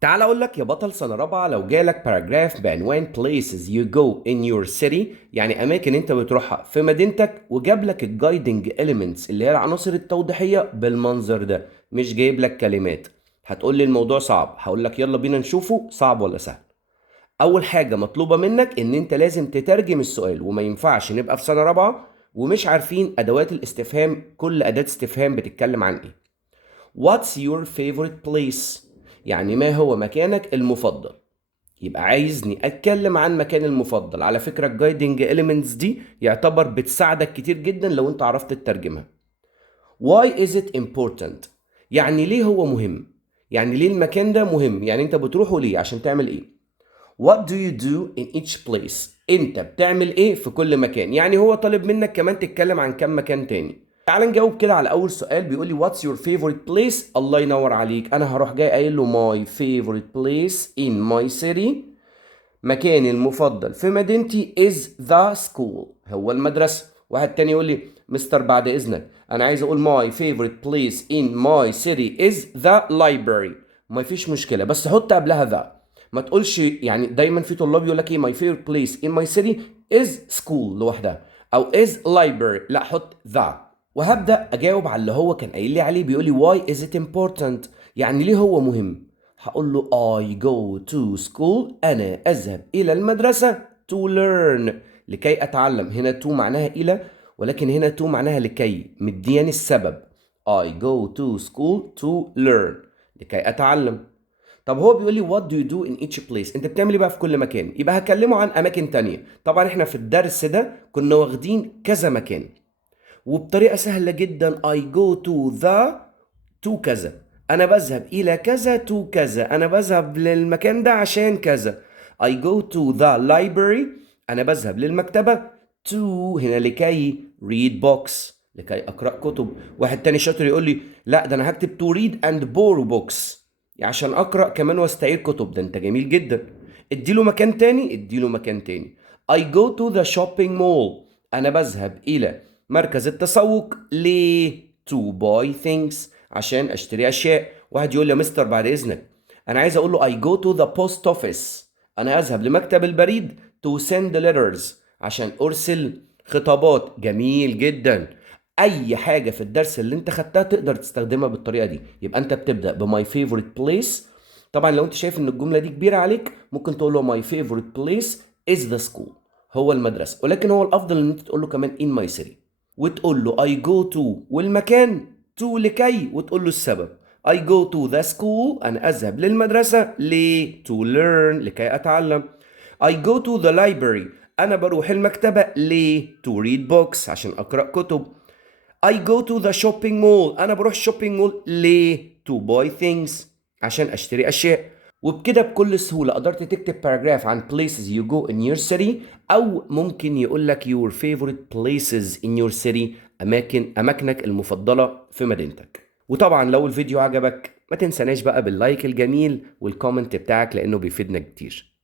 تعال اقول لك يا بطل سنة رابعة، لو جالك باراجراف بعنوان places you go in your city، يعني اماكن انت بتروحها في مدينتك، وجاب لك الجايدنج elements اللي هي العناصر التوضيحية بالمنظر ده، مش جايب لك كلمات. هتقول لي الموضوع صعب، هقول لك يلا بينا نشوفه صعب ولا سهل. اول حاجة مطلوبة منك ان انت لازم تترجم السؤال، وما ينفعش نبقى في سنة رابعة ومش عارفين ادوات الاستفهام، كل اداة استفهام بتتكلم عن ايه. What's your favorite place؟ يعني ما هو مكانك المفضل. يبقى عايزني اتكلم عن مكان المفضل. على فكرة الجايدنج elements دي يعتبر بتساعدك كتير جدا لو انت عرفت تترجمها. Why is it important؟ يعني ليه هو مهم؟ يعني ليه المكان ده مهم؟ يعني انت بتروحه ليه؟ عشان تعمل ايه؟ What do you do in each place؟ انت بتعمل ايه في كل مكان؟ يعني هو طالب منك كمان تتكلم عن كم مكان تاني. تعال نجاوب كده على اول سؤال، بيقول لي what's your favorite place؟ الله ينور عليك، انا هروح جاي قايل له my favorite place in my city. مكاني المفضل في مدينتي is the school، هو المدرسة. واحد تاني يقول لي مستر بعد اذنك انا عايز اقول my favorite place in my city is the library. ما فيش مشكلة، بس حط قبلها the. ما تقولش، يعني دايما في طلاب يقول لك ايه my favorite place in my city is school لوحدها، او is library، لا حط the. وهبدأ اجاوب على اللي هو كان قايل لي عليه. بيقول لي why is it important؟ يعني ليه هو مهم. هقول له I go to school، أنا أذهب إلى المدرسة to learn، لكي أتعلم. هنا to معناها إلى، ولكن هنا to معناها لكي، مدياني السبب. I go to school to learn، لكي أتعلم. طب هو بيقول لي what do you do in each place؟ انت بتعمل ايه بقى في كل مكان؟ يبقى هكلمه عن اماكن تانية. طبعا احنا في الدرس ده كنا واخدين كذا مكان، وبطريقة سهلة جدا I go to the to كذا، أنا بذهب إلى كذا to كذا، أنا بذهب للمكان ده عشان كذا. I go to the library، أنا بذهب للمكتبة to هنا لكي read books، لكي أقرأ كتب. واحد تاني شاطر يقول لي لا ده أنا هكتب to read and borrow books، يعني عشان أقرأ كمان واستعير كتب. ده أنت جميل جدا. اديله مكان تاني، اديله مكان تاني. I go to the shopping mall، أنا بذهب إلى مركز التسوق ليه to buy things، عشان اشتري اشياء. واحد يقول لي يا مستر بعد اذنك انا عايز اقول له I go to the post office، انا اذهب لمكتب البريد to send letters، عشان ارسل خطابات. جميل جدا. اي حاجه في الدرس اللي انت خدتها تقدر تستخدمها بالطريقه دي. يبقى انت بتبدا ب my favorite place. طبعا لو انت شايف ان الجمله دي كبيره عليك ممكن تقول له my favorite place is the school، هو المدرسه، ولكن هو الافضل ان انت تقول له كمان in my city، وتقول له I go to والمكان to لكي، وتقول له السبب. I go to the school، أنا أذهب للمدرسة ليه to learn لكي أتعلم. I go to the library، أنا بروح المكتبة ليه to read books عشان أقرأ كتب. I go to the shopping mall، أنا بروح shopping mall ليه to buy things عشان أشتري أشياء. وبكده بكل سهولة قدرت تكتب باراجراف عن places you go in your city، أو ممكن يقول لك your favorite places in your city، أماكنك المفضلة في مدينتك. وطبعا لو الفيديو عجبك ما تنساناش بقى باللايك الجميل والكومنت بتاعك، لأنه بيفيدنا كتير.